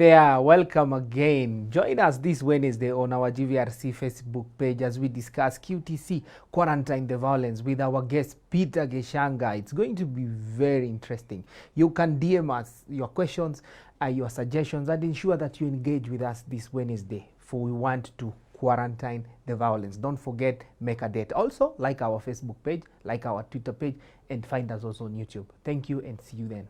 there, welcome again. Join us this Wednesday on our GVRC Facebook page as we discuss QTC, Quarantine the Violence, with our guest Peter Geshanga. It's going to be very interesting. You can DM us your questions, your suggestions, and ensure that you engage with us this Wednesday, for we want to quarantine the violence. Don't forget, make a date. Also, like our Facebook page, like our Twitter page, and find us also on YouTube. Thank you and see you then.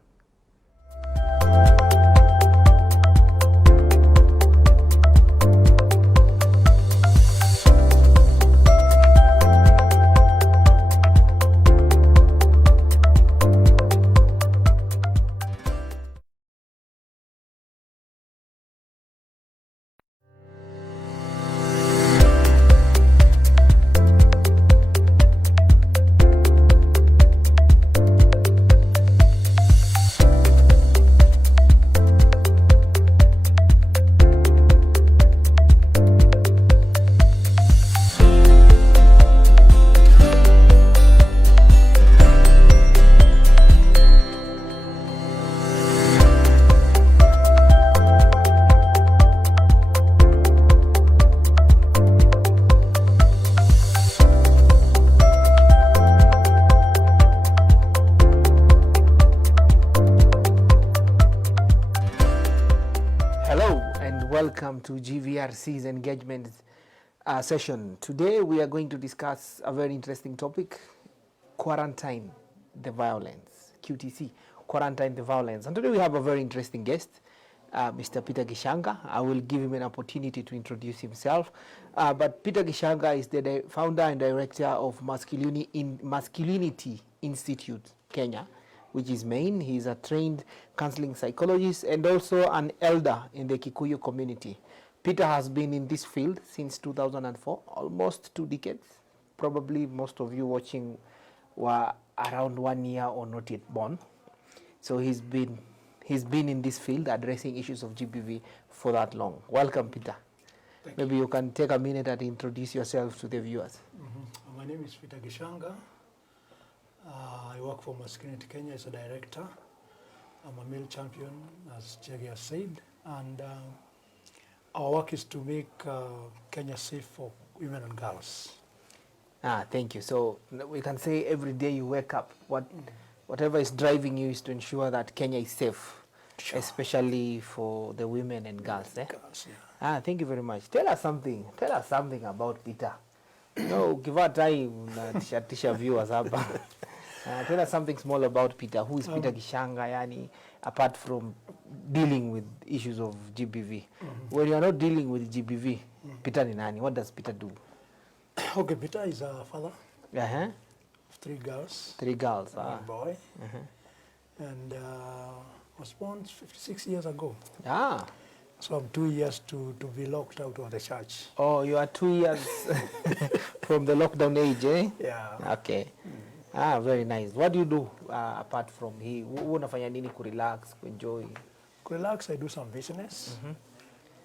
Welcome to GVRC's engagement session. Today we are going to discuss a very interesting topic: quarantine the violence. QTC, quarantine the violence. And today we have a very interesting guest, Mr. Peter Geshanga. I will give him an opportunity to introduce himself. But Peter Geshanga is the founder and director of Masculinity Institute Kenya, which is Maine. He is a trained counseling psychologist and also an elder in the Kikuyu community. Peter has been in this field since 2004, almost 2 decades. Probably most of you watching were around 1 year or not yet born. So he's been in this field addressing issues of GBV for that long. Welcome, Peter. Maybe you can take a minute and introduce yourself to the viewers. My name is Peter Geshanga. I work for Masculinity Kenya as a director. I'm a male champion, as Jaggy has said, and our work is to make Kenya safe for women and girls. Thank you. So we can say every day you wake up, whatever is driving you is to ensure that Kenya is safe, sure, especially for the women and girls. Girls, yeah. Thank you very much. Tell us something about Peter. No, give our time tisha viewers hapa. Tell us something small about Peter. Who is Peter Geshanga, yani, apart from dealing with issues of GBV? When you are not dealing with GBV, Peter ni nani? What does Peter do? Okay, Peter is a father of 3 girls. 3 girls. One boy. And was born 56 years ago. So I'm 2 years to be locked out of the church. Oh, you are 2 years from the lockdown age, eh? Yeah. Okay. Very nice. What do you do apart from he? Unafanya nini ku relax, ku enjoy? To relax, I do some business.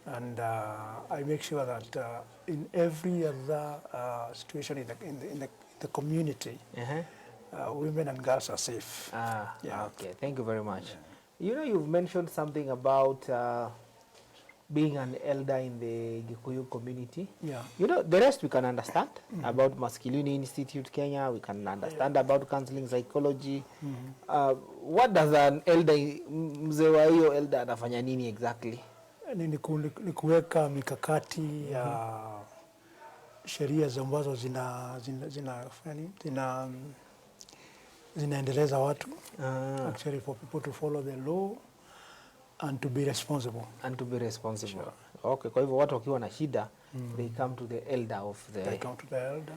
And I make sure that in every other situation in the community, women and girls are safe. Okay. Thank you very much. Yeah. You know, you've mentioned something about being an elder in the Gikuyu community. Yeah. You know, the rest we can understand about Masculinity Institute Kenya. We can understand about counseling psychology. What does an elder, mzee wa hiyo elder anafanya nini exactly? Ni kuweka mikakati ya sheria ambazo zinaendeleza watu. Actually, for people to follow the law and to be responsible. Sure. Okay, kwa hivyo watu wakiwa na shida, they come to the elder of the... They come to the elder.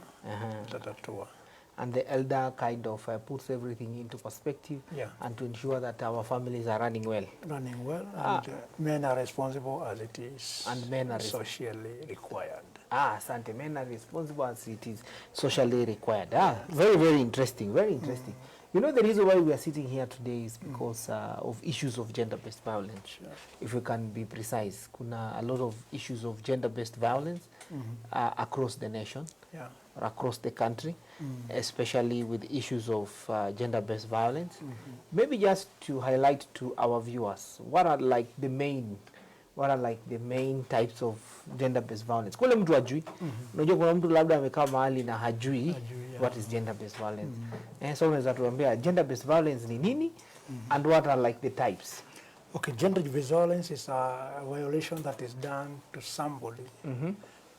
And the elder kind of puts everything into perspective, and to ensure that our families are running well. And men are responsible as it is, and men are socially required. Asante, men are responsible as it is socially required. Very, very interesting, very interesting. You know, the reason why we are sitting here today is because of issues of gender-based violence. Sure. If we can be precise, kuna a lot of issues of gender-based violence across the nation, or across the country, especially with issues of gender-based violence. Maybe just to highlight to our viewers, what are like the main what are like the main types of gender-based violence? Kule mtu ajui. Unajua kuna mtu labda amekaa mahali na hajui what is gender-based violence. So unaweza tuambia gender-based violence ni nini and what are like the types? Okay, gender-based violence is a violation that is done to somebody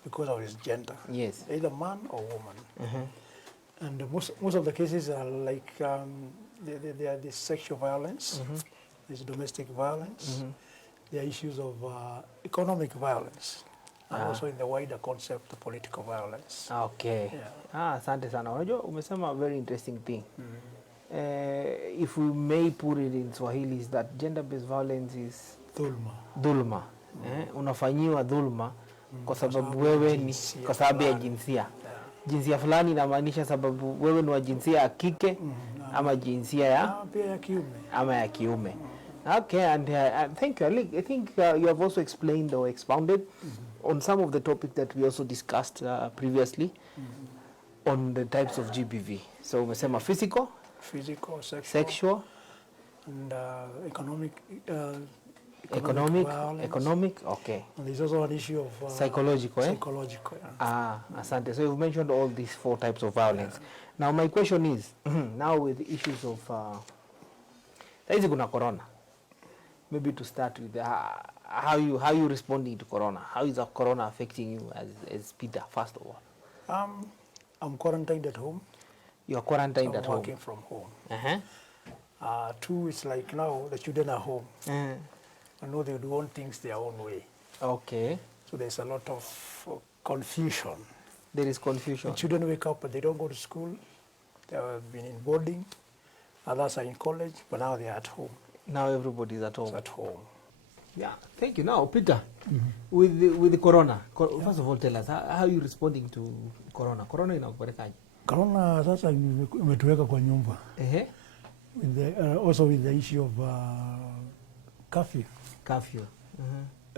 because of his gender. Yes. Either man or woman. And most of the cases are like they are the sexual violence, there's domestic violence, there are issues of economic violence, and also in the wider concept of political violence. Okay. Yeah. Asante sana. Unajua umesema a very interesting thing. If we may put it in Swahili, is that gender-based violence is dhulma. Unafanyiwa dhulma kwa sababu wewe ni kwa sababu ya jinsia. Jinsia fulani inamaanisha sababu wewe ni wa jinsia ya kike ama jinsia ya kiume. Ama ya kiume. Okay, and thank you. I think you have also explained or expounded on some of the topics that we also discussed previously on the types of GBV. So umesema physical, sexual, and economic, okay. And there's also an issue of psychological. Asante. So you've mentioned all these 4 types of violence. Now my question is, now with the issues of saizi kuna corona. Maybe to start with how you responding to corona? How is corona affecting you as Peter, first of all? I'm quarantined at home. You are quarantined at home. Working from home. 2, it's like now the children are home. I know they would want things their own way. Okay. So there's a lot of confusion. There is confusion. The children wake up but they don't go to school. They have been in boarding. Others are in college, but now they are at home. Now everybody is at home. It's at home. Yeah, thank you. Now, Peter, with the corona, first of all, tell us, how are you responding to corona? Corona inakupelekaje? Corona sasa imetuweka kwa nyumba. Also with the issue of curfew.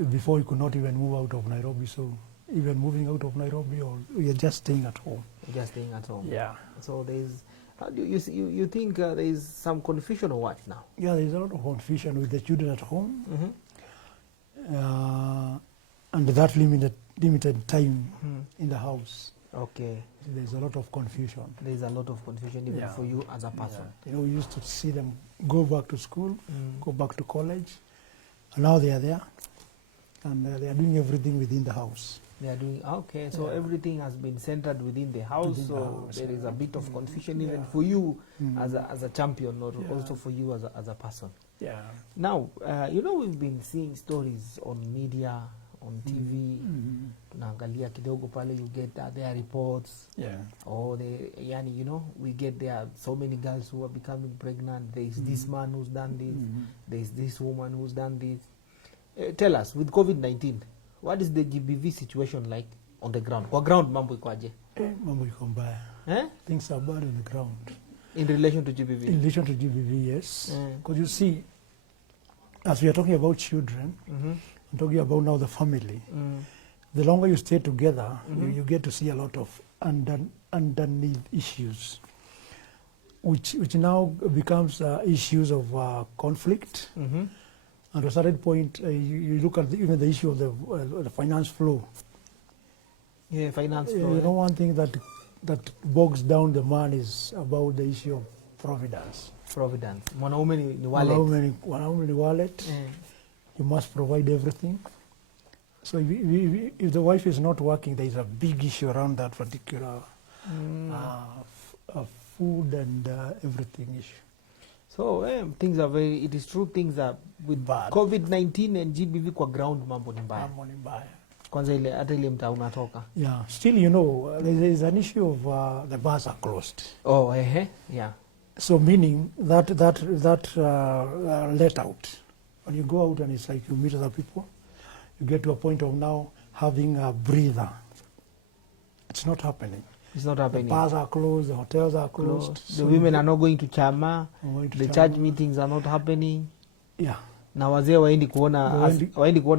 Before you could not even move out of Nairobi, so even moving out of Nairobi, or you're just staying at home. Just staying at home. Yeah. So there's, how do you think there is some confusion or what now? Yeah, there's a lot of confusion with the children at home, and that limited time in the house. Okay. There's a lot of confusion. There's a lot of confusion even for you as a person. You know, we used to see them go back to school, go back to college, and now they are there, and they are doing everything within the house. They are doing, okay, so everything has been centered within the house, there is a bit of confusion even for you as a champion, or also for you as a person. Yeah. Now, you know, we've been seeing stories on media, on TV, tunaangalia kidogo pale, you get their reports, or you know, we get there so many girls who are becoming pregnant, there is this man who's done this, there is this woman who's done this. Tell us, with COVID-19, what is the GBV situation like on the ground? Kwa ground mambo ikoaje? Mambo iko mbaya. Things are bad on the ground. In relation to GBV? In relation to GBV, yes. Because you see, as we are talking about children, I'm talking about now the family. The longer you stay together, you get to see a lot of underneath issues, which now becomes issues of conflict. At a certain point, you look at even the issue of the finance flow. Yeah, finance flow. You know, one thing that bogs down the man is about the issue of providence. Mwanaume ni wallet. Mwanaume ni wallet. You must provide everything. So if the wife is not working, there is a big issue around that particular food and everything issue. So things are it is true, things are with COVID-19 and GBV kwa ground mambo ni mbaya. Kwanza ile hata ile mtaa unatoka. Yeah, still you know there is an issue of the bars are closed. Oh, yeah. So meaning that let out. When you go out and it's like you meet other people, you get to a point of now having a breather. It's not happening. It's not happening. The bars are closed, the hotels are closed. The so women are not going to chama, the church meetings are not happening. Yeah. Na wazee waendi kuona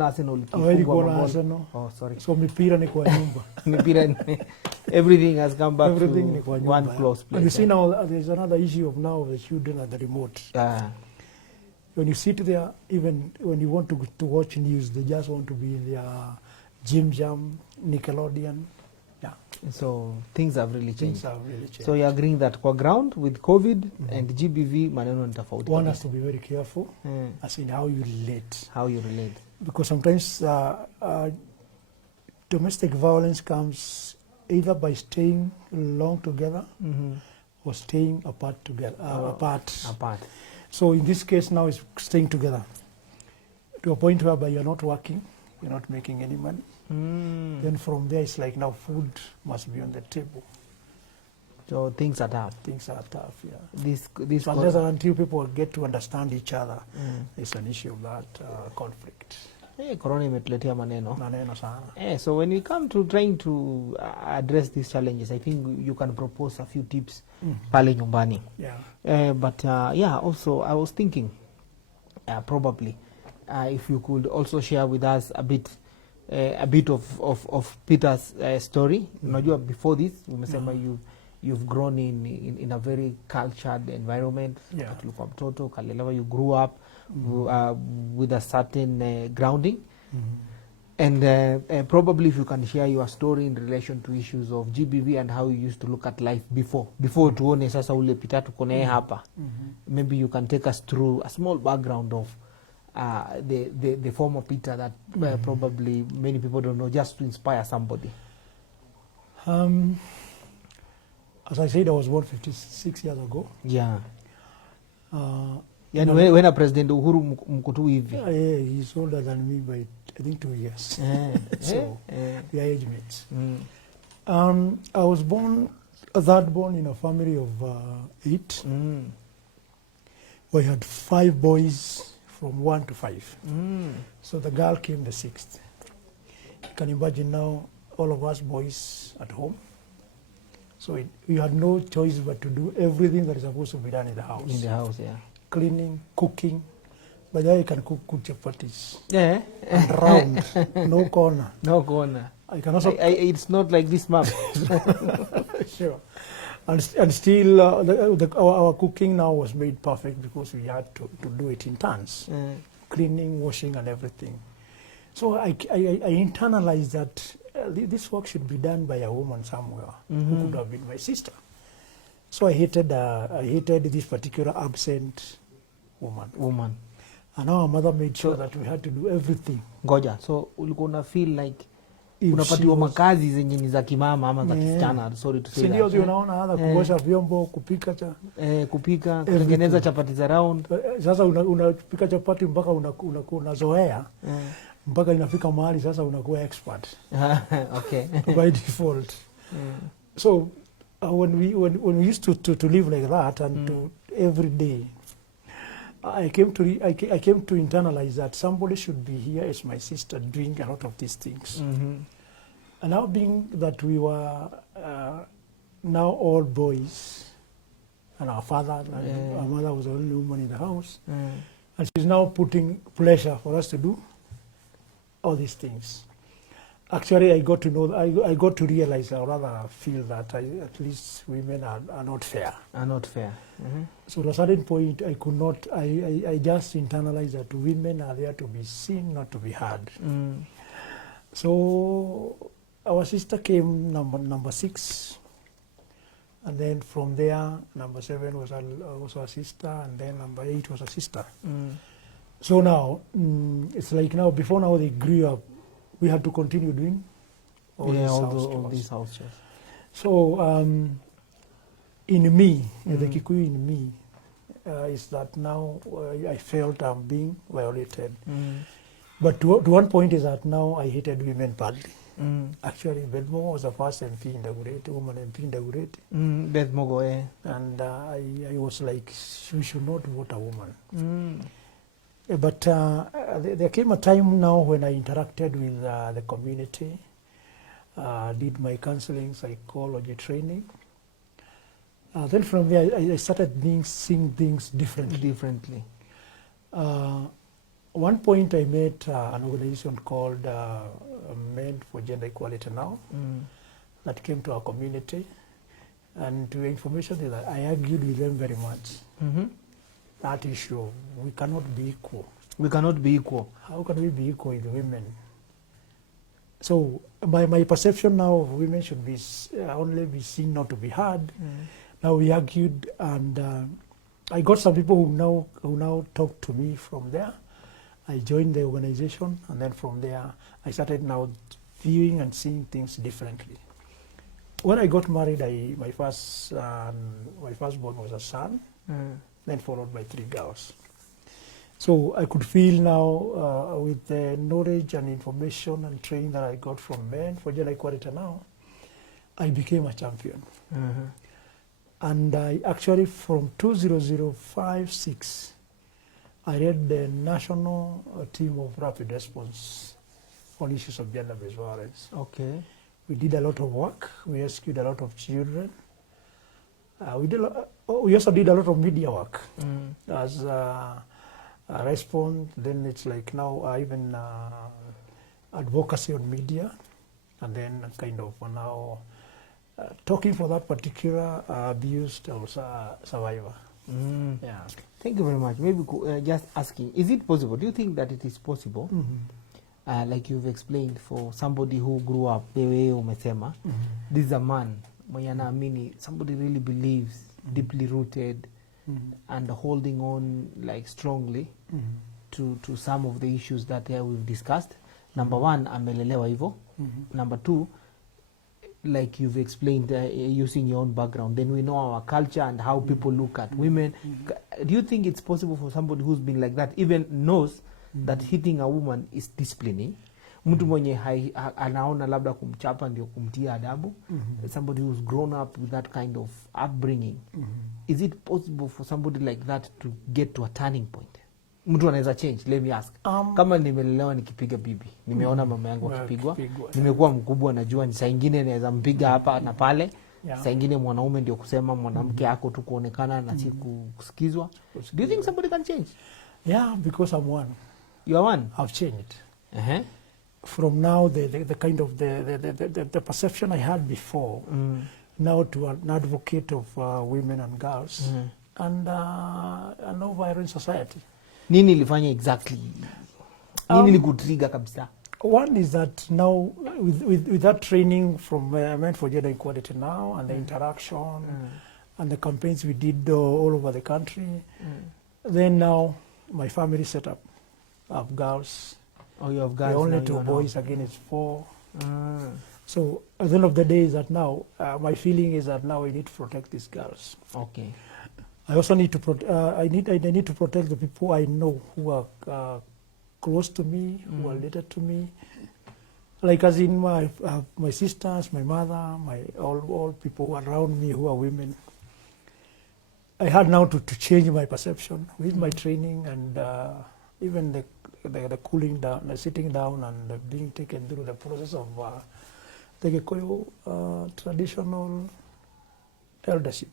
Arsenal ikifungwa magoli. Oh, sorry. So mipira ni kwa nyumba. Everything has come back to one close place. And you see now there's another issue of now the children at the remote. when you sit there, even when you want to watch news, they just want to be in their Jim Jam, Nickelodeon. Yeah. So things have really changed. Things have really changed. So you're agreeing that kwa ground with COVID and GBV, maneno ni tofauti. One has to be very careful as in how you relate. How you relate. Because sometimes domestic violence comes either by staying long together or staying apart together. Apart. So in this case now, it's staying together to a point whereby you're not working, you're not making any money. Then from there, it's like now food must be on the table. So things are tough. Things are tough, yeah. This unless until people get to understand each other, it's an issue of that conflict. Corona imetuletea maneno. Maneno sana. So when we come to trying to address these challenges, I think you can propose a few tips pale nyumbani. Yeah. But yeah, also I was thinking probably if you could also share with us a bit of Peter's story. Unajua before this, umesema you've grown in a very cultured environment. Yeah. Tulikuwa mtoto, kalelewa, you grew up with a certain grounding. And probably if you can share your story in relation to issues of GBV and how you used to look at life before tuone sasa ule Peter tuko naye hapa. Maybe you can take us through a small background of the former Peter that probably many people don't know, just to inspire somebody. As I said, I was born 56 years ago. Yeah. Yani when a President Uhuru mkutu hivi. Yeah, he's older than me by I think 2 years. So we are age mates. I was third born in a family of 8. We had 5 boys from 1 to 5. So the girl came the 6th. You can imagine now all of us boys at home. So we had no choice but to do everything that is supposed to be done in the house. In the house, yeah. Cleaning, cooking. By the way, I can cook chapatis. Yeah. And round, no corner. No corner. I can also. It's not like this map. Sure. And still, our cooking now was made perfect because we had to do it in turns. Cleaning, washing, and everything. So I internalized that this work should be done by a woman somewhere who could have been my sister. So I hated this particular absent woman. And our mother made sure that we had to do everything. Ngoja, so ulikuwa una feel like unapatiwa makazi zenye ni za kimama ama za kisichana, sorry to say that. Sindio zio unaona hata kuosha vyombo, kupika kupika, kutengeneza chapati za round. Sasa unapika chapati mpaka unazoea. Mpaka inafika mahali sasa unakuwa expert. Okay. By default. So when we used to live like that and to every day, I came to internalize that somebody should be here as my sister doing a lot of these things. And now being that we were now all boys, and our father, our mother was the only woman in the house, and she's now putting pressure for us to do all these things. Actually, I got to realize, or rather feel that at least women are not fair. Are not fair. So at a certain point, I could not, I just internalized that women are there to be seen, not to be heard. So our sister came number 6. And then from there, number 7 was also a sister, and then number 8 was a sister. So now, it's like now, before now they grew up, we had to continue doing all these house chores. So in me, the Kikuyu in me, is that now I felt I'm being violated. But to one point is that now I hated women badly. Actually, Bedmo was the first MP in Dagoretti, woman MP in Dagoretti. Bedmogo, And I was like, we should not vote a woman. But there came a time now when I interacted with the community, did my counseling, psychology training. Then from there, I started seeing things differently. One point I met an organization called Men for Gender Equality Now that came to our community. And to your information is that I argued with them very much. that issue of we cannot be equal. We cannot be equal. How can we be equal with women? So my perception now of women should be only be seen, not to be heard. Now we argued, and I got some people who now talk to me from there. I joined the organization, and then from there I started now viewing and seeing things differently. When I got married, my firstborn was a son, then followed by 3 girls. So I could feel now, with the knowledge and information and training that I got from men for gender equality now, I became a champion. And I actually, from 2005-06, I led the national team of rapid response on issues of gender-based violence. Okay. We did a lot of work. We rescued a lot of children. We also did a lot of media work as response. Then it's like now even advocacy on media, and then kind of now talking for that particular abused or survivor. Yeah. Thank you very much. Maybe just asking, is it possible? Do you think that it is possible, like you've explained, for somebody who grew up the way umesema, this is a man mwenye anaamini, somebody really believes, deeply rooted, and holding on like strongly to some of the issues that we've discussed. Number one, amelelewa hivyo. Number two, like you've explained, using your own background, then we know our culture and how people look at women. Do you think it's possible for somebody who's been like that, even knows that hitting a woman is disciplining, mtu mwenye anaona labda kumchapa ndio kumtia adabu, somebody who's grown up with that kind of upbringing, is it possible for somebody like that to get to a turning point? Mtu anaweza change. Let me ask, kama nimelelewa nikipiga bibi, nimeona mama yangu akipigwa, nimekuwa mkubwa, najua saa nyingine naweza mpiga hapa na pale, saa nyingine mwanaume ndio kusema mwanamke yako tu kuonekana na si kusikizwa. Do you think somebody can change? Yeah, because I'm one. You are one? I've changed. From now, the kind of the perception I had before, now to an advocate of women and girls, and a no violent society. Nini ilifanya exactly? Nini ilikutrigger kabisa? One is that now, with that training from Men for Gender Equality now, and the interaction, and the campaigns we did all over the country, then now my family set up. I have girls. Oh, you have girls. The only 2 boys, again, it's 4. So at the end of the day is that now, my feeling is that now we need to protect these girls. Okay. I also need to I need to protect the people I know who are close to me, who are related to me. Like as in my sisters, my mother, all people who are around me who are women. I had now to change my perception with my training and even the cooling down, the sitting down and being taken through the process of the Gikuyu traditional eldership.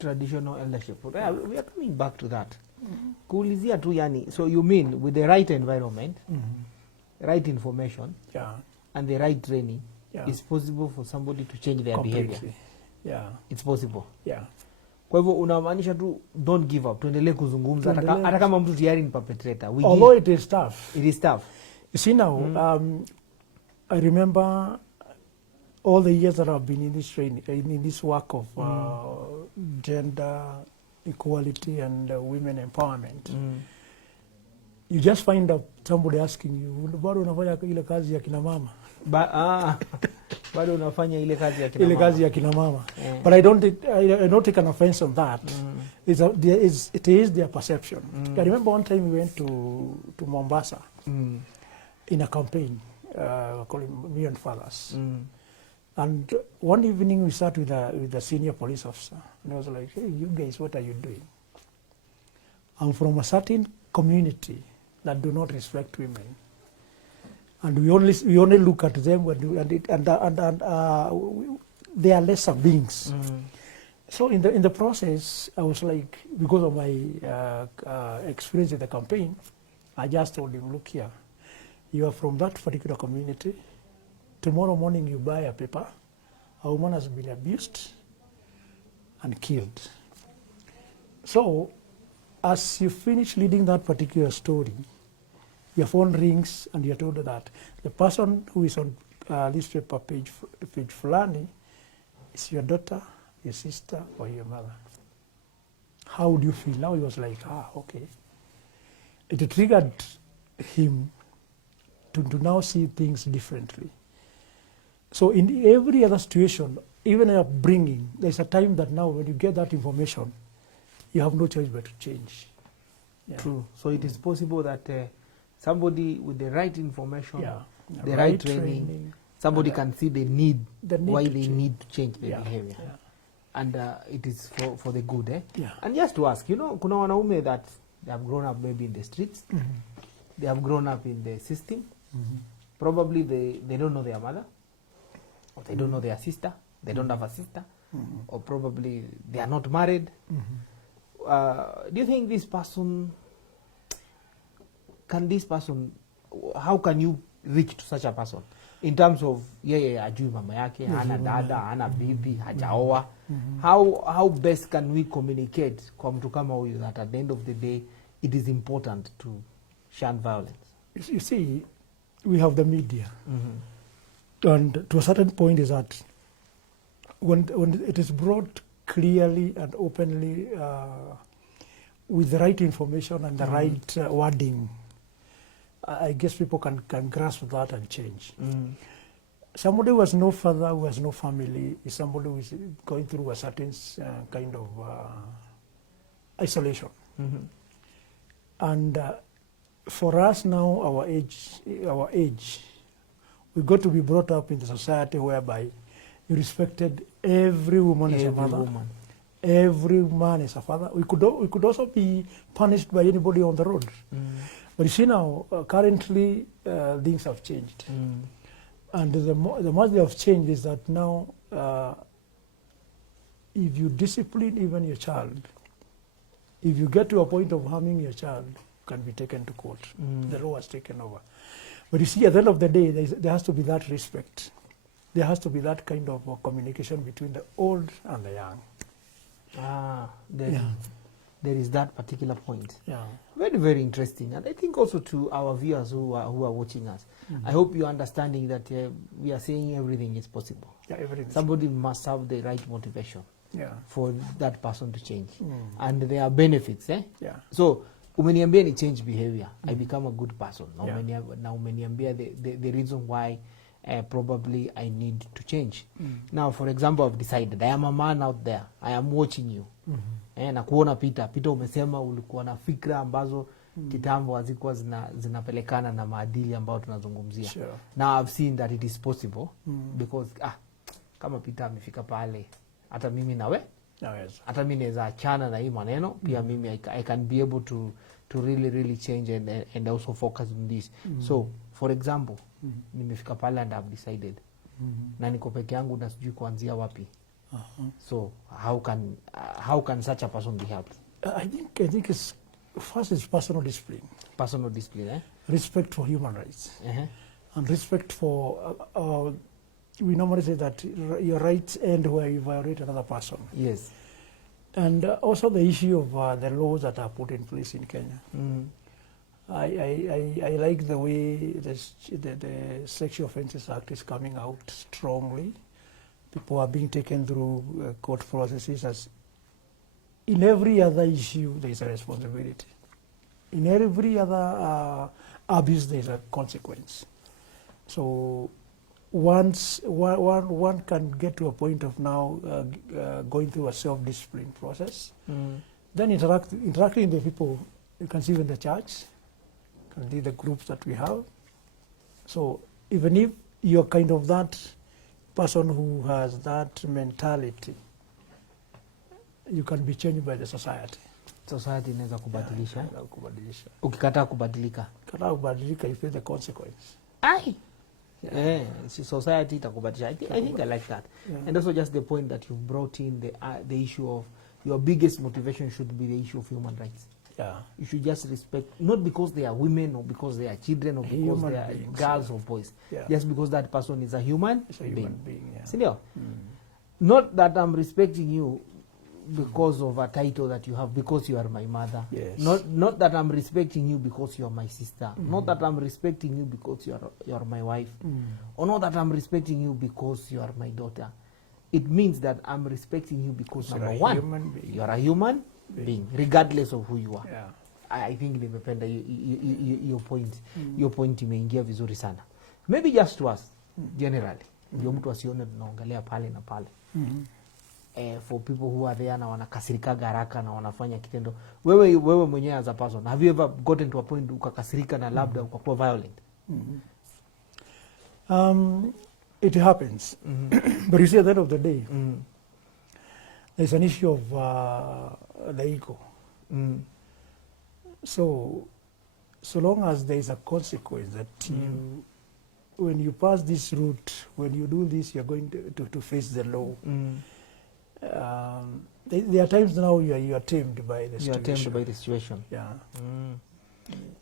Traditional eldership. Yeah, we are coming back to that. Kuulizia tu yani, so you mean with the right environment, right information, and the right training, it's possible for somebody to change their behavior. Yeah. It's possible. Yeah. Kwa hivyo unamaanisha tu don't give up, tuendelee kuzungumza hata kama mtu tayari ni perpetrator. Although it is tough. It is tough. You see now, I remember all the years that I've been in this training, in this work of gender equality and women empowerment. You just find out somebody asking you, bado unafanya ile kazi ya kina mama? Bado unafanya ile kazi ya kina mama? Ile kazi ya kina mama. But I don't take an offense on that. It is their perception. I remember one time we went to Mombasa in a campaign called Million Fathers. And one evening we sat with a senior police officer, and I was like, "Hey, you guys, what are you doing? I'm from a certain community that do not respect women, and we only look at them and they are lesser beings." So in the process, I was like, because of my experience in the campaign, I just told him, "Look here, you are from that particular community. Tomorrow morning you buy a paper, a woman has been abused and killed. So as you finish reading that particular story, your phone rings and you're told that the person who is on newspaper page fulani is your daughter, your sister, or your mother. How would you feel? Now he was like, okay. It triggered him to now see things differently. So in every other situation, even in upbringing, there's a time that now when you get that information, you have no choice but to change. Yeah. True. So it is possible that somebody with the right information, the right training, somebody can see the need why they need to change their behavior. Yeah. And it is for the good. Yeah. And just to ask, kuna wanaume that they have grown up maybe in the streets, they have grown up in the system, probably they don't know their mother, or they don't know their sister, they don't have a sister, or probably they are not married. Do you think this person, how can you reach to such a person? In terms of, ajui mama yake, hana dada, hana bibi, hajaoa. How best can we communicate kwa mtu kama huyu that at the end of the day, it is important to shun violence? You see, we have the media. And to a certain point is that when it is brought clearly and openly with the right information and the right wording, I guess people can grasp that and change. Somebody who has no father, who has no family, is somebody who is going through a certain kind of isolation. And for us now, our age, we got to be brought up in the society whereby you respected every woman as a mother, every man as a father. We could also be punished by anybody on the road. But you see now, currently, things have changed. And the more they have changed is that now, if you discipline even your child, if you get to a point of harming your child, you can be taken to court. The law has taken over. But you see, at the end of the day, there has to be that respect. There has to be that kind of communication between the old and the young. There is that particular point. Yeah. Very, very interesting. And I think also to our viewers who are watching us, I hope you're understanding that we are saying everything is possible. Yeah, everything. Somebody must have the right motivation for that person to change. And there are benefits. Yeah. So, umeniambia ni change behavior. I become a good person. Now umeniambia the reason why probably I need to change. Now, for example, I've decided I am a man out there. I am watching you. Na kuona Peter umesema ulikuwa na fikra ambazo kitambo hazikuwa zinapelekana na maadili ambayo tunazungumzia. Sure. Now I've seen that it is possible because kama Peter amefika pale, hata mimi nawe, hata mimi naweza achana na hii maneno, pia mimi I can be able to really change and also focus on this. So, for example, nimefika pale and I've decided. Na niko peke yangu na sijui kuanzia wapi. So how can such a person be helped? I think it's first is personal discipline. Personal discipline, Respect for human rights, and respect for we normally say that your rights end where you violate another person. Yes. And also the issue of the laws that are put in place in Kenya. I like the way the Sexual Offences Act is coming out strongly. People are being taken through court processes. As in every other issue, there is a responsibility. In every other abuse, there is a consequence. So once one can get to a point of now going through a self-discipline process, then interacting with the people, you can see in the church, you can see the groups that we have. So even if you're kind of that person who has that mentality, you can be changed by the society. Society inaweza kubadilisha. Yeah, kubadilisha. Ukikataa kubadilika. Kataa kubadilika, you face the consequence. Society itakubadilisha. I think I like that. Yeah. And also just the point that you've brought in the issue of your biggest motivation should be the issue of human rights. Yeah. You should just respect, not because they are women or because they are children or because they are girls or boys. Yeah. Just because that person is a human being. Yeah. Sindio? Not that I'm respecting you because of a title that you have, because you are my mother. Yes. Not that I'm respecting you because you are my sister. Not that I'm respecting you because you are my wife. Or not that I'm respecting you because you are my daughter. It means that I'm respecting you because number one, you are a human being, regardless of who you are. Yeah. I think nimependa your point imeingia vizuri sana. Maybe just to us generally, ndio mtu asione tunaongelea pale na pale. For people who are there na wanakasirikaga haraka na wanafanya kitendo. Wewe mwenyewe as a person, have you ever gotten to a point ukakasirika na labda ukakuwa violent? It happens. But you see, at the end of the day, there's an issue of the ego. So long as there is a consequence that you, when you pass this route, when you do this, you're going to face the law. There are times now you are tamed by the situation. You are tamed by the situation. Yeah.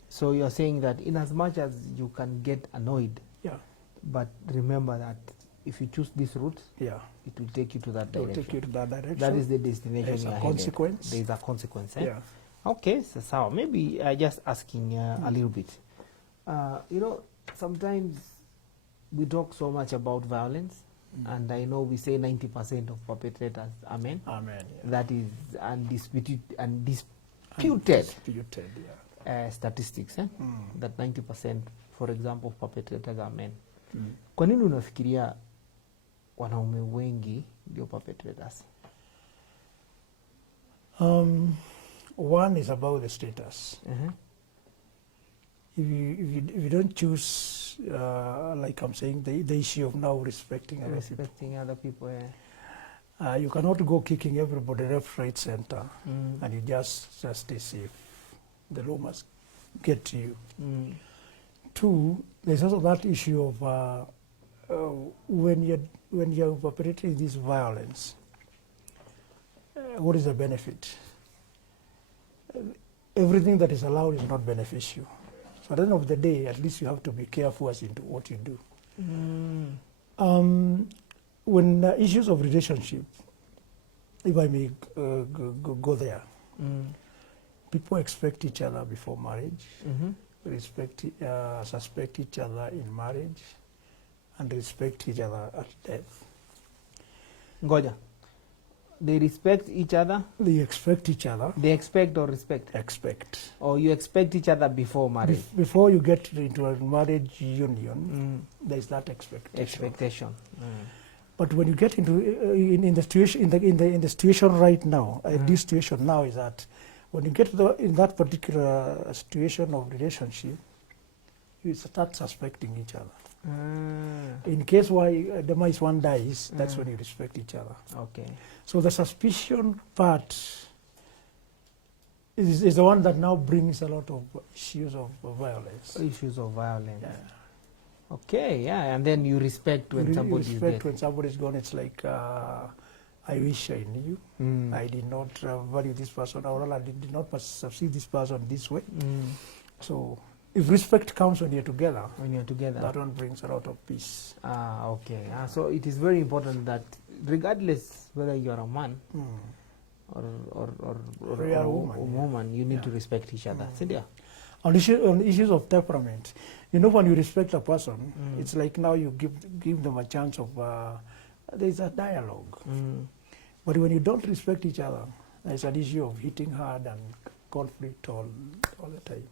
So you are saying that in as much as you can get annoyed, but remember that if you choose this route, it will take you to that direction. It will take you to that direction. That is the destination. There's a consequence. There is a consequence. Yeah. Okay, so maybe just asking a little bit. You know, sometimes we talk so much about violence, and I know we say 90% of perpetrators are men. Amen. Yeah. That is undisputed statistics. That 90%, for example, of perpetrators are men. Kwa nini unafikiria wanaume wengi ndio perpetrators? One is about the status. If you don't choose, like I'm saying, the issue of now respecting other people, you cannot go kicking everybody left, right, center, and you just stay safe. The law must get to you. Two, there's also that issue of when you're perpetrating this violence, what is the benefit? Everything that is allowed is not beneficial. So at the end of the day, at least you have to be careful as into what you do. When issues of relationship, if I may go there, people expect each other before marriage, suspect each other in marriage, and respect each other at death. Ngoja. They respect each other? They expect each other. They expect or respect? Expect. Or you expect each other before marriage? Before you get into a marriage union, there's that expectation. But when you get into in the situation in the situation right now, this situation now is that when you get in that particular situation of relationship, you start suspecting each other. In case why demise one dies, that's when you respect each other. Okay. So the suspicion part is the one that now brings a lot of issues of violence. Issues of violence. Yeah. Okay, yeah, and then you respect when somebody is dead. Respect when somebody is gone. It's like, I wish I knew. I did not value this person, or I did not perceive this person this way. So if respect comes when you're together, that one brings a lot of peace. Okay. So it is very important that regardless whether you're a man or a woman, you need to respect each other. On issues of temperament, you know, when you respect a person, it's like now you give them a chance of, there's a dialogue. But when you don't respect each other, there's an issue of hitting hard and conflict all the time.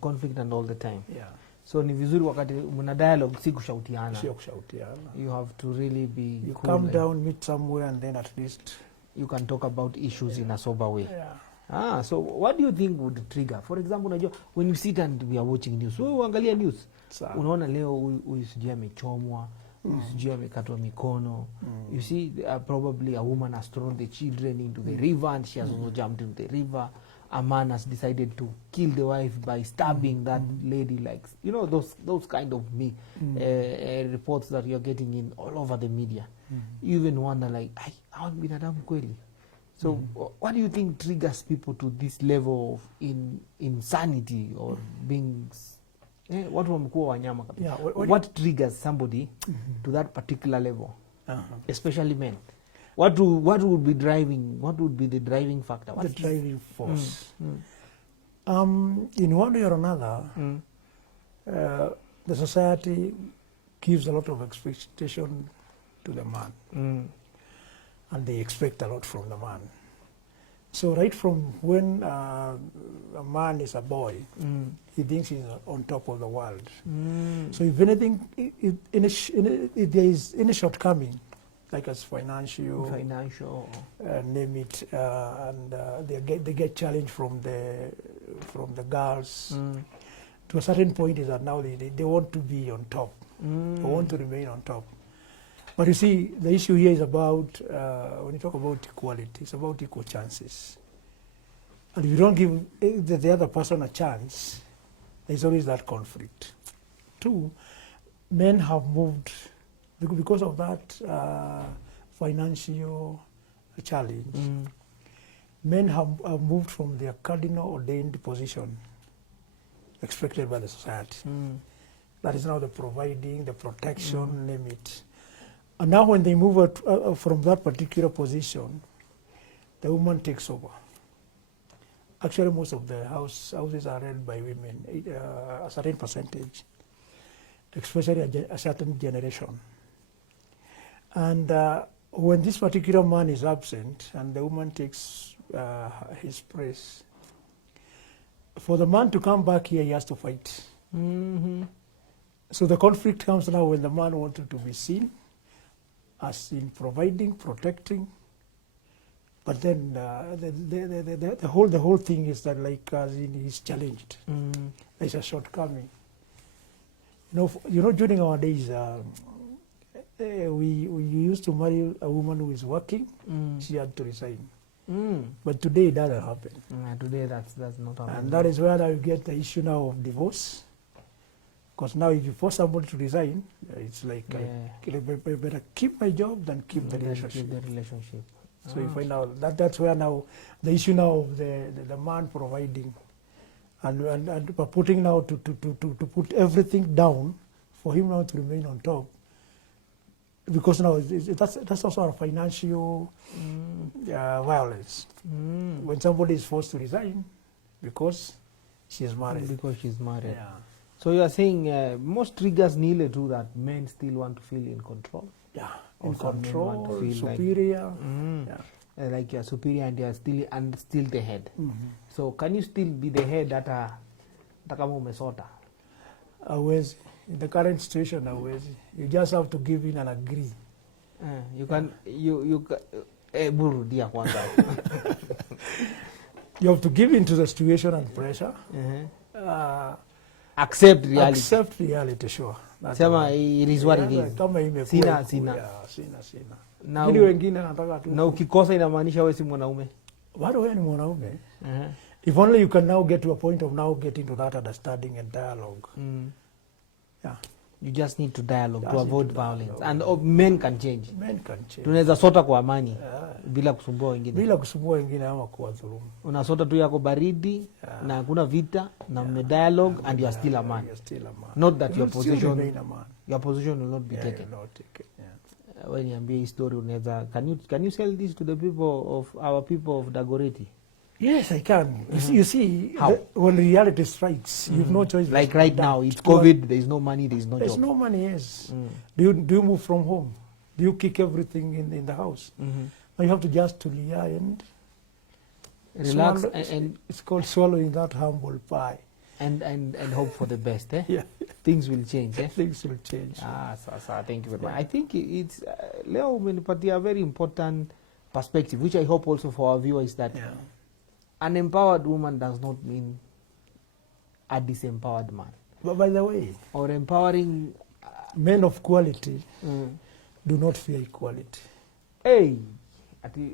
Conflict and all the time. Yeah. So ni vizuri wakati mna dialogue si kushautiana. Sio kushautiana. You have to really be you cool. Come down, meet somewhere, and then at least you can talk about issues in a sober way. So what do you think would trigger? For example, unajua when you sit and we are watching news, uangalia news. Unaona leo huyu sijui amechomwa, huyu sijui amekatwa mikono. You see probably a woman has thrown the children into the river and she has also jumped into the river. A man has decided to kill the wife by stabbing that lady, like, you know, those kind of reports that you're getting in all over the media. You even wonder, like, hawa ni binadamu kweli? So what do you think triggers people to this level of insanity or being watu wamekuwa wanyama kabisa? What triggers somebody to that particular level, especially men? What would be driving? What would be the driving factor? The driving force. In one way or another, the society gives a lot of expectation to the man, and they expect a lot from the man. So right from when a man is a boy, he thinks he's on top of the world. So if anything, if there is any shortcoming, like as financial, name it, and they get challenged from the girls. To a certain point, is that now they want to be on top. They want to remain on top. But you see, the issue here is about, when you talk about equality, it's about equal chances. And if you don't give the other person a chance, there's always that conflict. Two, men have moved, because of that financial challenge, men have moved from their cardinal ordained position expected by the society. That is now the providing, the protection, name it. And now when they move out, from that particular position, the woman takes over. Actually, most of the houses are run by women, a certain percentage, especially a certain generation. And when this particular man is absent and the woman takes his place, for the man to come back here, he has to fight. So the conflict comes now when the man wanted to be seen as in providing, protecting, but then the whole thing is that, like, as in he's challenged. There's a shortcoming. You know, during our days, we used to marry a woman who is working. She had to resign. But today it doesn't happen. Today that's not happening. And that is where now you get the issue now of divorce. Because now if you force somebody to resign, it's like, I better keep my job than keep the relationship. So you find out that's where now the issue now of the man providing and putting now to put everything down for him now to remain on top. Because now that's also a financial violence. When somebody is forced to resign because she's married. Yeah. So you are saying most triggers nearly do that men still want to feel in control. Yeah, in control, superior. Like you're superior and you're still the head. So can you still be the head hata kama umesota? Hawezi. In the current situation, hawezi. You just have to give in and agree. You can burudia kwanza. You have to give in to the situation and pressure. Accept reality. Accept reality, sure. Sema it is what it is. Sina. Na ukikosa inamaanisha wewe si mwanaume. Bado wewe ni mwanaume. If only you can now get to a point of now getting to that understanding and dialogue. Yeah. You just need to dialogue to avoid violence. And men can change. Men can change. Tunaweza sota kwa amani bila kusumbua wengine. Bila kusumbua wengine ama kuwadhulumu. Unasota tu yako baridi na hakuna vita na mme dialogue and you are still a man. Not that your position will not be taken. When you ambia hii story unaweza can you sell this to the people of our people of Dagoretti? Yes, I can. You see, when reality strikes, you have no choice. Like right now, it's COVID, there is no money, there is no job. There's no money, yes. Do you move from home? Do you kick everything in the house? Now you have to just to lie and relax, and it's called swallowing that humble pie. And hope for the best, eh? Yeah. Things will change, eh? Things will change. Thank you very much. I think it's, Leo umenipatia a very important perspective, which I hope also for our viewers that an empowered woman does not mean a disempowered man. But by the way, or empowering men of quality do not fear equality. Hey,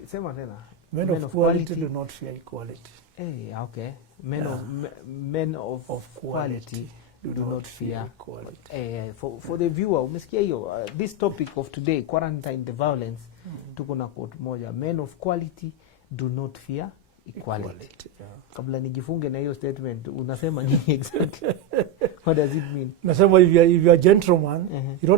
sema tena. Men of quality do not fear equality. Hey, okay. Men of quality do not fear equality. For the viewer, umesikia hiyo, this topic of today, quarantine the violence, tuko na quote moja, men of quality do not fear equality. Kabla nijifunge na hiyo statement, unasema nini exactly? What does it mean? Nasema if you are a gentleman, you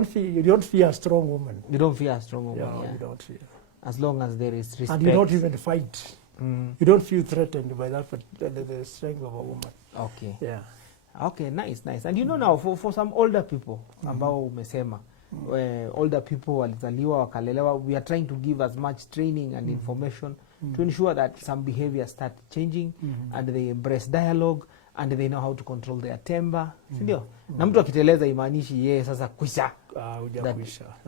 don't fear a strong woman. You don't fear a strong woman. You don't fear. As long as there is respect. And you don't even fight. You don't feel threatened by that, the strength of a woman. Okay. Yeah. Okay, nice. And you know now, for some older people, ambao umesema, older people walizaliwa wakalelewa, we are trying to give as much training and information to ensure that some behaviors start changing and they embrace dialogue and they know how to control their temper. Sindio? Na mtu akiteleza imaanishi yeye sasa kwisha.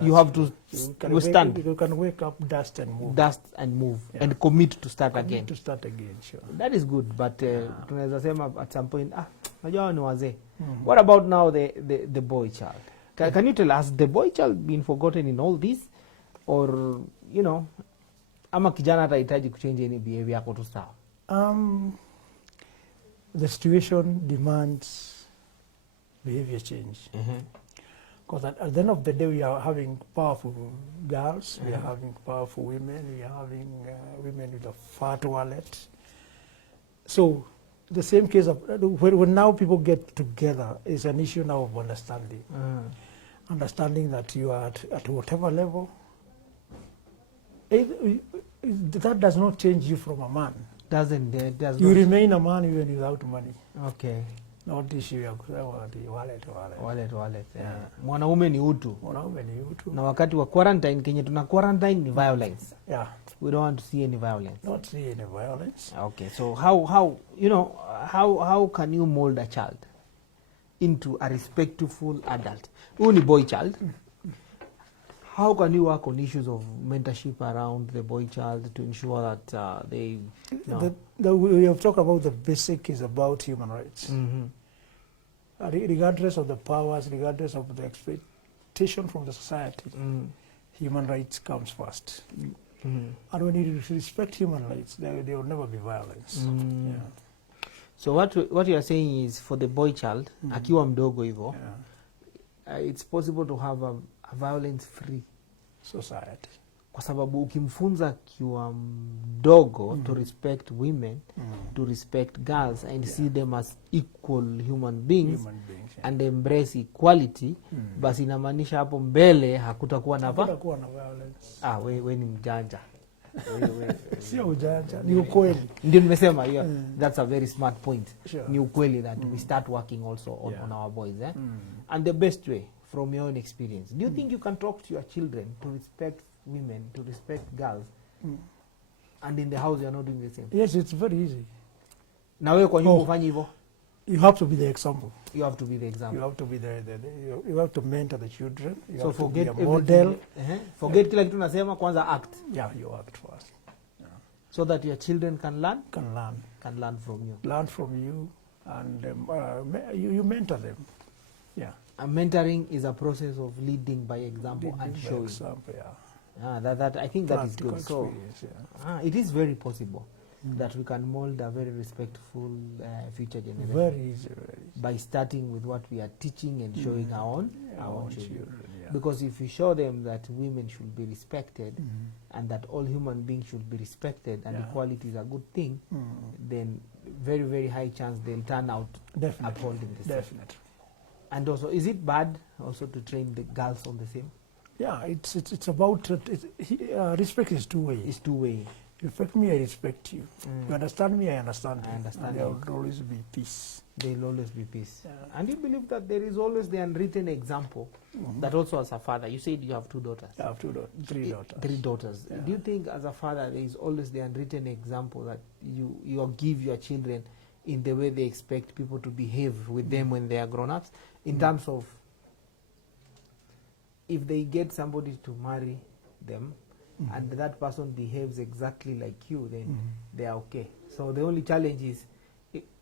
You have to withstand. You can wake up, dust and move. Yeah. And commit to start again. Sure. That is good, but tunaweza sema at some point, najua ni wazee. What about now the boy child? Can you tell us, the boy child been forgotten in all this? Or, you know, ama kijana atahitaji kuchange any behavior yako tu sawa? The situation demands behavior change. Because at the end of the day, we are having powerful girls, we are having powerful women, we are having women with a fat wallet. So the same case of when now people get together is an issue now of understanding. Understanding that you are at whatever level, that does not change you from a man. You remain a man even without money. Okay. Not issue ya kusema wallet. Yeah. Mwanaume ni utu. Na wakati wa quarantine, kenye tuna quarantine ni violence. Yeah. We don't want to see any violence. Not see any violence. Okay. So how you know, how can you mold a child into a respectful adult? Who ni boy child? How can you work on issues of mentorship around the boy child to ensure that they... we have talked about the basic is about human rights. Regardless of the powers, regardless of the expectation from the society, human rights comes first. And when you respect human rights, there will never be violence. Yeah. So what you are saying is, for the boy child, akiwa mdogo hivyo, it's possible to have a violence-free society. Kwa sababu ukimfunza akiwa mdogo to respect women, to respect girls and see them as equal human beings, and embrace equality, basi inamaanisha hapo mbele hakutakuwa na violence. We ni mjanja. Sio ujanja, ni ukweli. Ndio nimesema, that's a very smart point. Sure. Ni ukweli that we start working also on our boys. And the best way, from your own experience, do you think you can talk to your children to respect women, to respect girls, and in the house you are not doing the same? Yes, it's very easy. Na wewe kwa nyumba ufanye hivyo? You have to be the example. You have to be the example. You have to be you have to mentor the children. You so have forget to be a model. Forget kila kitu nasema, kwanza act. Yeah, you act first. Yeah. So that your children can learn? Can learn from you. Learn from you, and you mentor them. Yeah. And mentoring is a process of leading by example and showing. That I think that is good. So it is very possible that we can mold a very respectful future generation. Very easy. By starting with what we are teaching and showing our own children. Because if you show them that women should be respected and that all human beings should be respected and equality is a good thing, then very, very high chance they'll turn out upholding the same. Definitely. And also, is it bad also to train the girls on the same? Yeah, it's about respect is two-way. It's two-way. You respect me, I respect you. You understand me, I understand you. I understand. And there will always be peace. There will always be peace. Yeah. And you believe that there is always the unwritten example that also as a father, you said you have 2 daughters. I have 3 daughters. 3 daughters. Yeah. Do you think as a father there is always the unwritten example that you give your children in the way they expect people to behave with them when they are grown-ups? In terms of, if they get somebody to marry them and that person behaves exactly like you, then they are okay. So the only challenge is,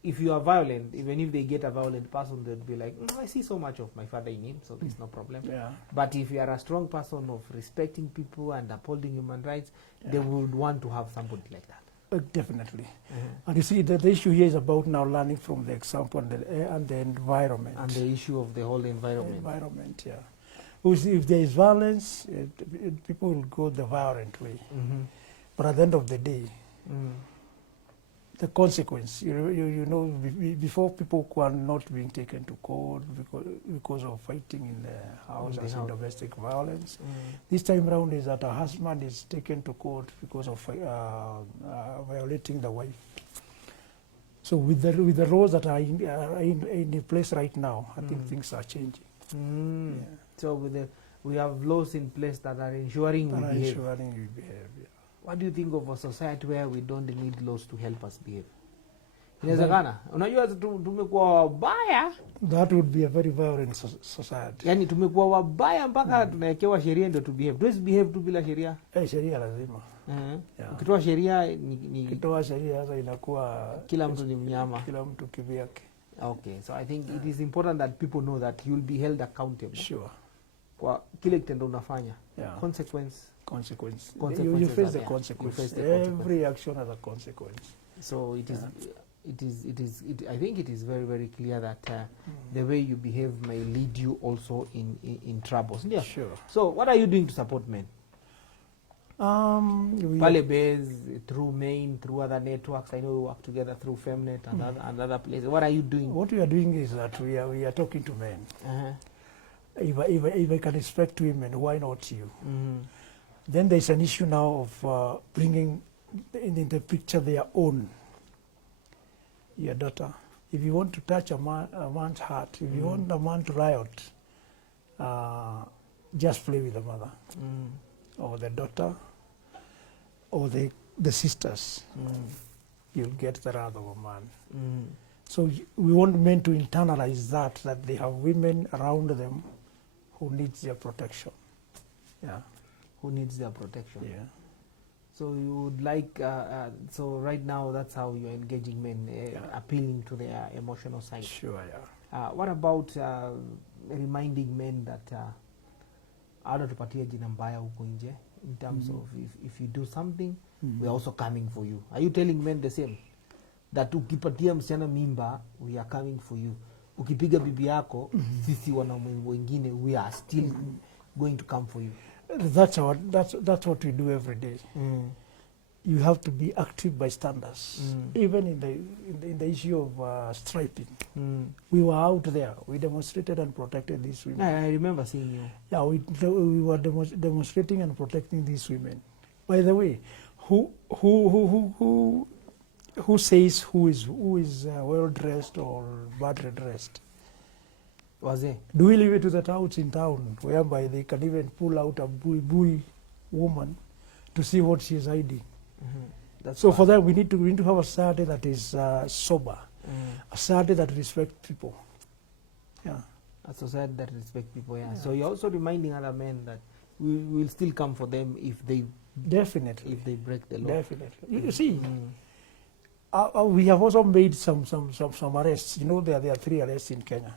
if you are violent, even if they get a violent person, they'll be like, I see so much of my father in him, so there's no problem. Yeah. But if you are a strong person of respecting people and upholding human rights, they would want to have somebody like that. Definitely. And you see, the issue here is about now learning from the example and the environment. And the issue of the whole environment. Environment, yeah. If there is violence, people will go the violent way. But at the end of the day, the consequence. You know, before people were not being taken to court because of fighting in the house as in domestic violence. This time around is that a husband is taken to court because of violating the wife. So with the laws that are in place right now, I think things are changing. Yeah. So we have laws in place that are ensuring we behave. Yeah. What do you think of a society where we don't need laws to help us behave? Inawezekana? Unajua tumekuwa wabaya. That would be a very violent society. Yani tumekuwa wabaya mpaka tunawekewa sheria ndio to behave. Tuwezi behave tu bila sheria. Sheria lazima. Ukitoa sheria ni ukitoa sheria sasa inakuwa kila mtu ni mnyama. Kila mtu kivyake. Okay, so I think it is important that people know that you will be held accountable. Sure. Kwa kile kitendo unafanya. Consequence. You face the consequence. Every action has a consequence. So it is. I think it is very, very clear that the way you behave may lead you also in troubles. Yeah. Sure. So what are you doing to support men? Pale Base, through Maine, through other networks. I know we work together through Femnet and other places. What are you doing? What we are doing is that we are talking to men. If I can respect women, why not you? Then there's an issue now of bringing in the picture their own. Your daughter. If you want to touch a man's heart, if you want a man to riot, just play with the mother, or the daughter, or the sisters. You'll get the wrath of a man. So we want men to internalize that they have women around them who needs their protection. Yeah. Who needs their protection. Yeah. So you would like, so right now that's how you're engaging men, appealing to their emotional side. Sure, yeah. What about reminding men that ada tupatie jina mbaya huko nje, in terms of if you do something, we are also coming for you. Are you telling men the same? That ukipatia msichana mimba, we are coming for you. Ukipiga bibi yako, sisi wanaume wengine, we are still going to come for you. That's what we do every day. You have to be active bystanders. Even in the issue of striping, we were out there. We demonstrated and protected these women. I remember seeing you. Yeah, we were demonstrating and protecting these women. By the way, who says who is well dressed or badly dressed? Was it? Do we leave it to the touts in town, whereby they can even pull out a bui woman to see what she is hiding? So for that, we need to have a society that is sober, a society that respects people. Yeah, a society that respects people. Yeah. So you're also reminding other men that we will still come for them if they break the law. Definitely. You see, we have also made some arrests. You know, there are 3 arrests in Kenya.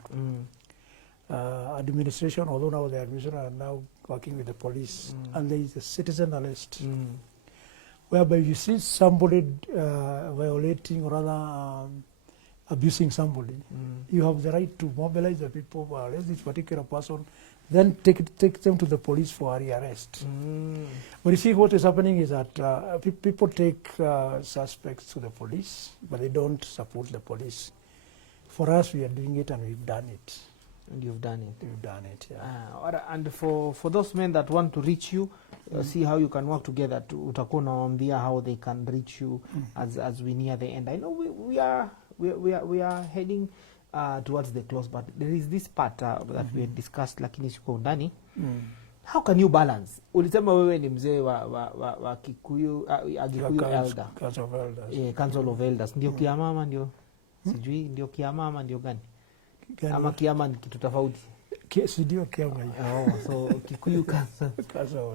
Administration, although now the administration are now working with the police, and there is a citizen arrest, whereby you see somebody violating or rather abusing somebody, you have the right to mobilize the people who arrest this particular person, then take them to the police for rearrest. But you see, what is happening is that people take suspects to the police, but they don't support the police. For us, we are doing it, and we've done it. And you've done it. We've done it, yeah. And for those men that want to reach you, see how you can work together. Utakuwa unawaambia how they can reach you as we near the end. I know we are heading towards the close, but there is this part that we had discussed, lakini siko ndani. How can you balance? Ulisema wewe ni mzee wa Kikuyu, Agikuyu elder. Council of Elders. Yeah, Council of Elders. Ndio kiamama ndio. Sijui ndio kiamama ndio gani? Ama kiama ni kitu tofauti. Ndio kiama. So Kikuyu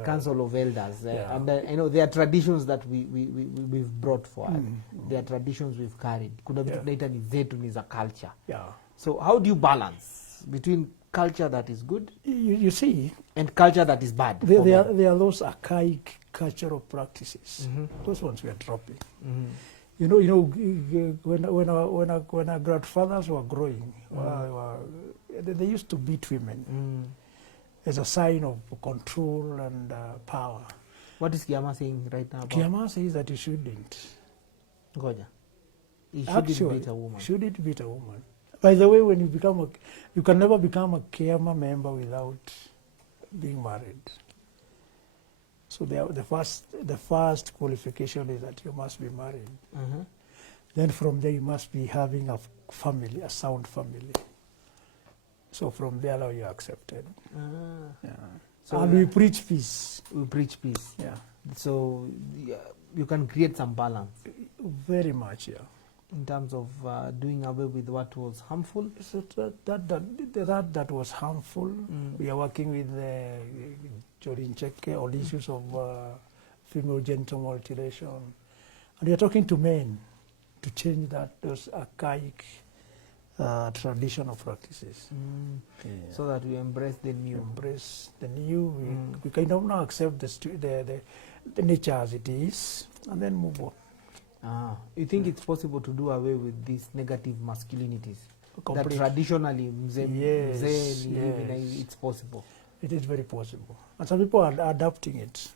Council of Elders. And I know there are traditions that we've brought forward. There are traditions we've carried. Kuna vitu tunaita ni zetu, ni za culture. Yeah. So how do you balance between culture that is good, you see, and culture that is bad? There are those archaic cultural practices. Those ones we are dropping. You know, when our grandfathers were growing, they used to beat women as a sign of control and power. What is Kiama saying right now? Kiama says that you shouldn't. Ngoja. He shouldn't beat a woman. Shouldn't beat a woman. By the way, when you can never become a KEMA member without being married. So the first qualification is that you must be married. Then from there you must be having a family, a sound family. So from there now you're accepted. Yeah. So and we preach peace. We preach peace. Yeah. So you can create some balance. Very much, yeah. In terms of doing away with what was harmful? So that was harmful. We are working with Jorin Cheke on issues of female genital mutilation. And we are talking to men to change those archaic traditional practices. Yeah. So that we embrace the new. Embrace the new. We kind of now accept the nature as it is and then move on. You think it's possible to do away with these negative masculinities? Complete. That traditionally, Yes. it's possible. It is very possible. And some people are adapting it.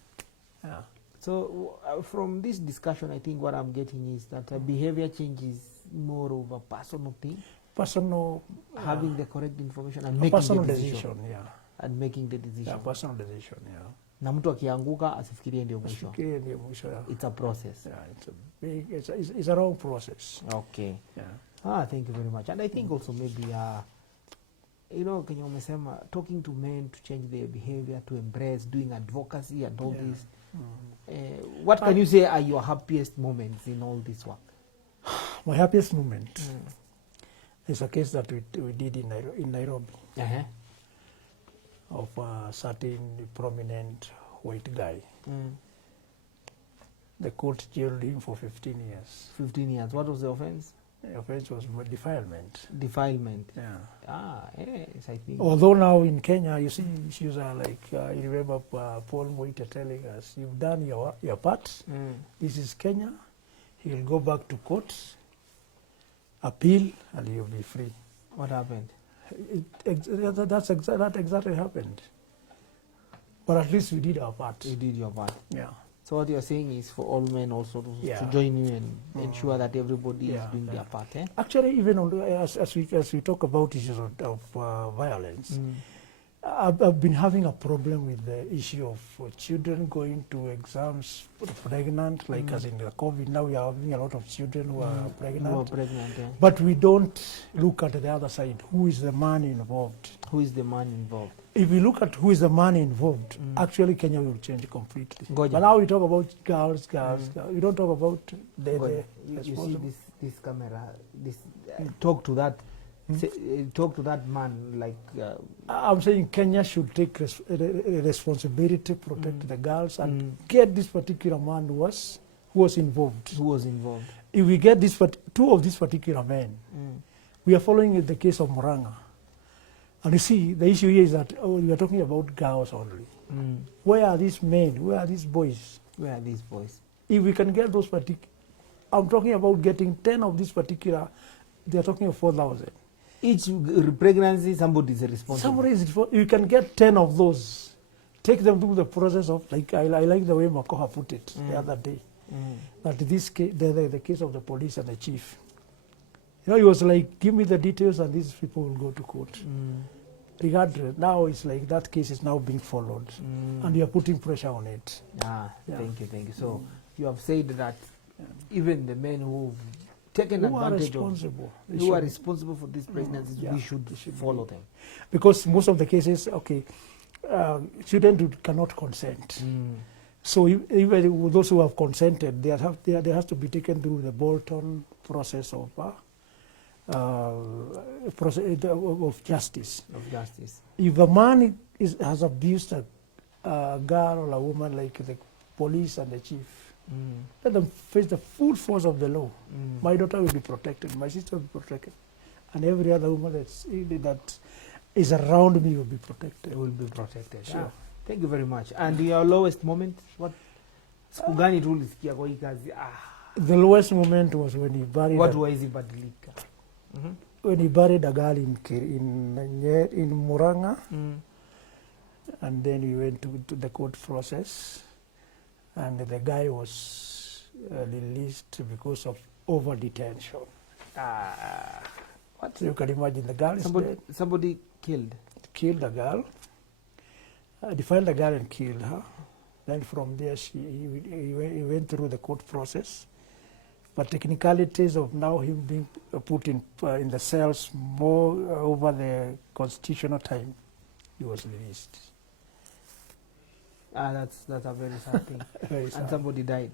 Yeah. So from this discussion, I think what I'm getting is that behavior change is more of a personal thing. Personal. Having the correct information and a making personal the decision. decision. Yeah. And making the decision. Yeah, personal decision, yeah. Na mtu akianguka asifikirie ndio mwisho. Asifikirie ndio mwisho, yeah. It's a process. Yeah, it's a long process. Okay. Yeah. Thank you very much. And I think also maybe Kenya umesema talking to men to change their behavior, to embrace, doing advocacy and all this. What can you say are your happiest moments in all this work? My happiest moment is a case that we did in Nairobi of a certain prominent white guy. The court jailed him for 15 years. 15 years. What was the offense? The offense was defilement. Defilement. Yeah. Yes, I think. Although now in Kenya, you see, issues are like, you remember Paul Moita telling us, you've done your part. This is Kenya. He'll go back to court, appeal, and you'll be free. What happened? That exactly happened. But at least we did our part. You did your part. Yeah. So what you're saying is for all men also to join you and ensure that everybody is doing their part. Actually, even as we talk about issues of violence, I've been having a problem with the issue of children going to exams pregnant, like as in the COVID. Now we are having a lot of children who are pregnant. But we don't look at the other side. Who is the man involved? Who is the man involved? If we look at who is the man involved, actually Kenya will change completely. But now we talk about girls. We don't talk about the you see this camera. Talk to that. Talk to that man like. I'm saying Kenya should take responsibility to protect the girls and get this particular man who was involved. Who was involved? If we get two of these particular men, we are following the case of Muranga. And you see, the issue here is that we are talking about girls only. Where are these men? Where are these boys? Where are these boys? If we can get those I'm talking about getting 10 of these particular, they are talking of 4,000. Each pregnancy, somebody is responsible. Somebody is responsible. You can get 10 of those. Take them through the process of, like, I like the way Makoha put it the other day. That this case, the case of the police and the chief. You know, he was like, give me the details and these people will go to court. Regardless, now it's like that case is now being followed and you are putting pressure on it. Thank you. So you have said that even the men who've taken advantage of, who are responsible for these pregnancies, we should follow them. Because most of the cases, children cannot consent. So even with those who have consented, they have to be taken through the Bolton process of justice. If a man has abused a girl or a woman, like the police and the chief, let them face the full force of the law. My daughter will be protected, my sister will be protected, and every other woman that is around me will be protected. Sure. Thank you very much. And your lowest moment? What? The lowest moment was when he buried. What was he badilika? When he buried a girl in Muranga, and then we went to the court process, and the guy was released because of over detention. What? So you can imagine the girl is dead. Somebody killed Killed a girl, defiled the girl and killed her. Then from there, he went through the court process. But technicalities of now him being put in the cells more over the constitutional time, he was released. That's a very sad thing. Very sad. And somebody died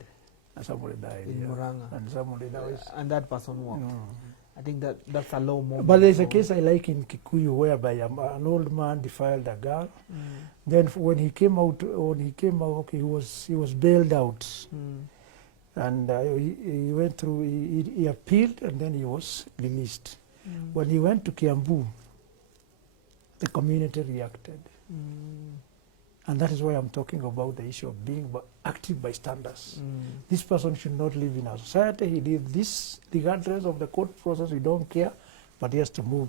And somebody died. in Yeah. Muranga. And somebody died. And that person walked. I think that's a low moment. But there's a case I like in Kikuyu whereby an old man defiled a girl. Then when he came out, okay, he was bailed out, and he went through. He appealed, and then he was released. When he went to Kiambu, the community reacted, and that is why I'm talking about the issue of being active bystanders. This person should not live in our society. He did this regardless of the court process. We don't care, but he has to move.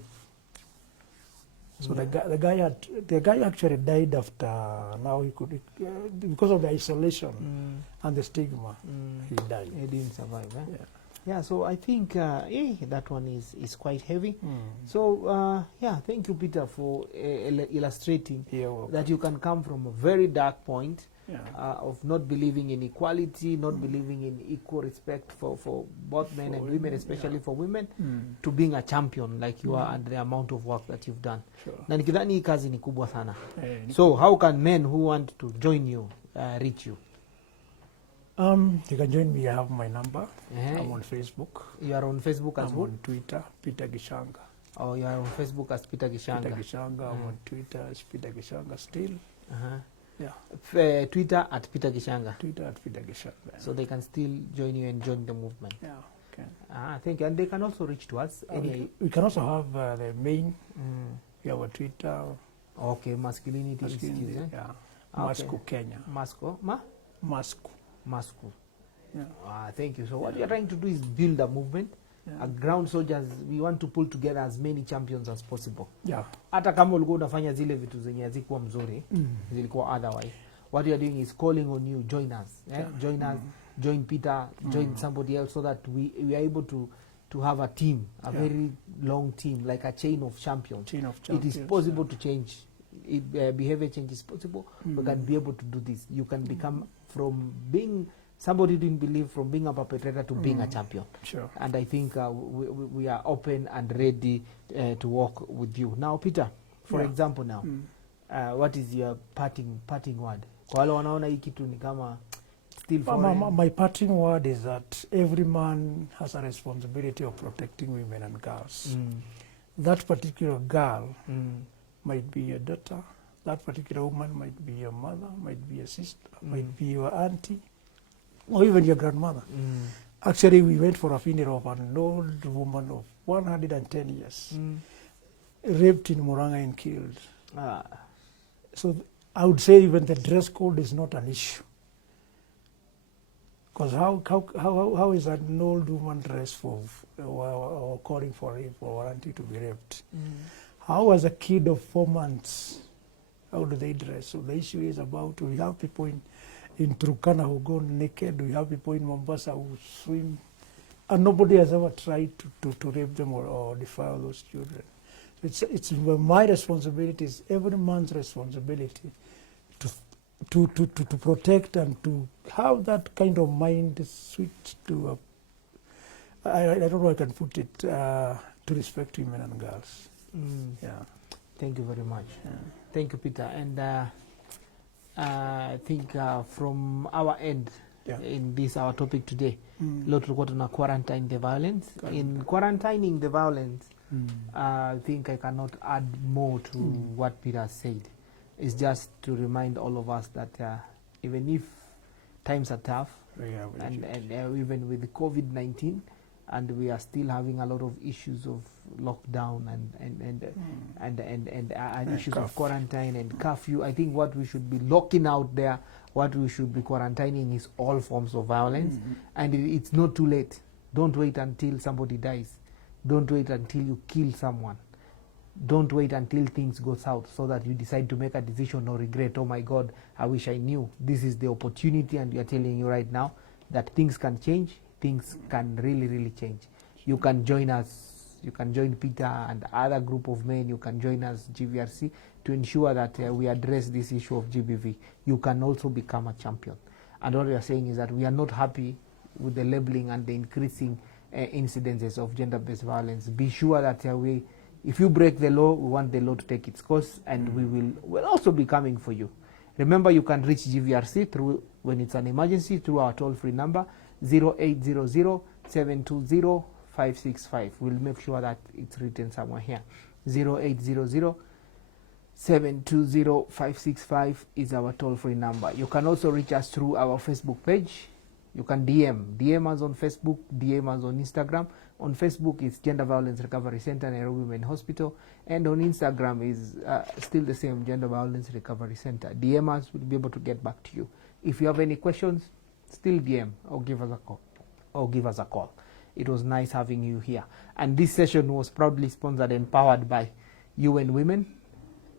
So the guy actually died after now he could because of the isolation and the stigma. He died. He didn't survive. Yeah. Yeah. So I think that one is quite heavy. So yeah, thank you, Peter, for illustrating that you can come from a very dark point. Of not believing in equality, not believing in equal respect for both men and women, especially for women, to being a champion like you are and the amount of work that you've done. Na nikidhani hii kazi ni kubwa sana. So how can men who want to join you reach you? You can join me. I have my number. I'm on Facebook. You are on Facebook as well? I'm on Twitter, Peter Gishanga. Oh, you are on Facebook as Peter Gishanga. Peter Gishanga. I'm on Twitter as Peter Gishanga still. Yeah. Twitter at Peter Gishanga. Twitter at Peter Gishanga. So they can still join you and join the movement. Yeah. Okay. Thank you. And they can also reach to us. We can also have the main. We have a Twitter. Okay, Masculinity Institute. Yeah. Masco Kenya. Masco. Yeah. Thank you. So what we are trying to do is build a movement. A ground soldiers, we want to pull together as many champions as possible. Yeah. Hata kama ulikuwa unafanya zile vitu zenye hazikuwa mzuri, zilikuwa otherwise. What we are doing is calling on you, join us. Join us, join Peter, join somebody else so that we are able to have a team, a very long team, like a chain of champions. It is possible to change. Behavior change is possible. We can be able to do this. You can become from being somebody who didn't believe, from being a perpetrator to being a champion. Sure. And I think we are open and ready to work with you. Now, Peter, for example now, what is your parting word? Kwa wale wanaona hii kitu ni kama still foreign. My parting word is that every man has a responsibility of protecting women and girls. That particular girl might be your daughter. That particular woman might be your mother, might be your sister, might be your auntie, or even your grandmother. Actually, we went for a funeral of an old woman of 110 years, raped in Muranga and killed. So I would say even the dress code is not an issue. Because how is an old woman dressed for or calling for rape or wanting to be raped? How as a kid of 4 months, how do they dress? So the issue is about, we have people in Turkana who go naked, we have people in Mombasa who swim, and nobody has ever tried to rape them or defile those children. It's my responsibility, it's every man's responsibility to protect and to have that kind of mind switch to, I don't know how I can put it, to respect women and girls. Yeah. Thank you very much. Thank you, Peter. And I think from our end, in this our topic today, lot tulikuwa tuna quarantine the violence. In quarantining the violence, I think I cannot add more to what Peter said. It's just to remind all of us that even if times are tough, and even with COVID-19, and we are still having a lot of issues of lockdown and issues of quarantine and curfew. I think what we should be locking out there, what we should be quarantining is all forms of violence. And it's not too late. Don't wait until somebody dies. Don't wait until you kill someone. Don't wait until things go south so that you decide to make a decision or regret, oh my God, I wish I knew. This is the opportunity, and we are telling you right now that things can change. things can really change. You can join us, you can join Peter and other group of men, you can join us GVRC to ensure that we address this issue of GBV. You can also become a champion. And what we are saying is that we are not happy with the labeling and the increasing incidences of gender-based violence. Be sure that if you break the law, we want the law to take its course, and we'll also be coming for you. Remember, you can reach GVRC through, when it's an emergency, through our toll-free number 0800 720 565. We'll make sure that it's written somewhere here. 0800 720 565 is our toll-free number. You can also reach us through our Facebook page. You can DM us on Facebook, DM us on Instagram. On Facebook, it's Gender Violence Recovery Center, Nairobi Women Hospital. And on Instagram is still the same, Gender Violence Recovery Center. DM us, we'll be able to get back to you. If you have any questions, still DM or give us a call. It was nice having you here. And this session was proudly sponsored and powered by UN Women.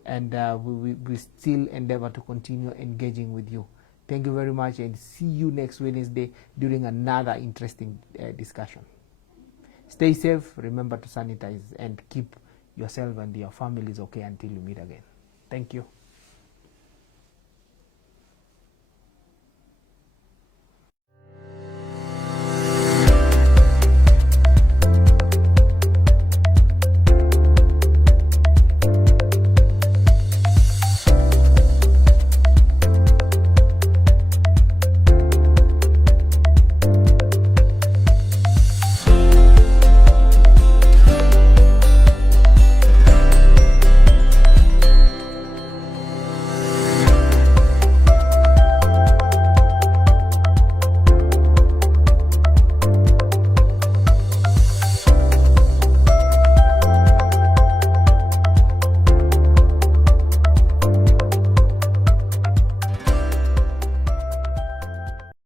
And we still endeavor to continue engaging with you. Thank you very much, and see you next Wednesday during another interesting discussion. Stay safe, remember to sanitize, and keep yourself and your families okay until you meet again. Thank you.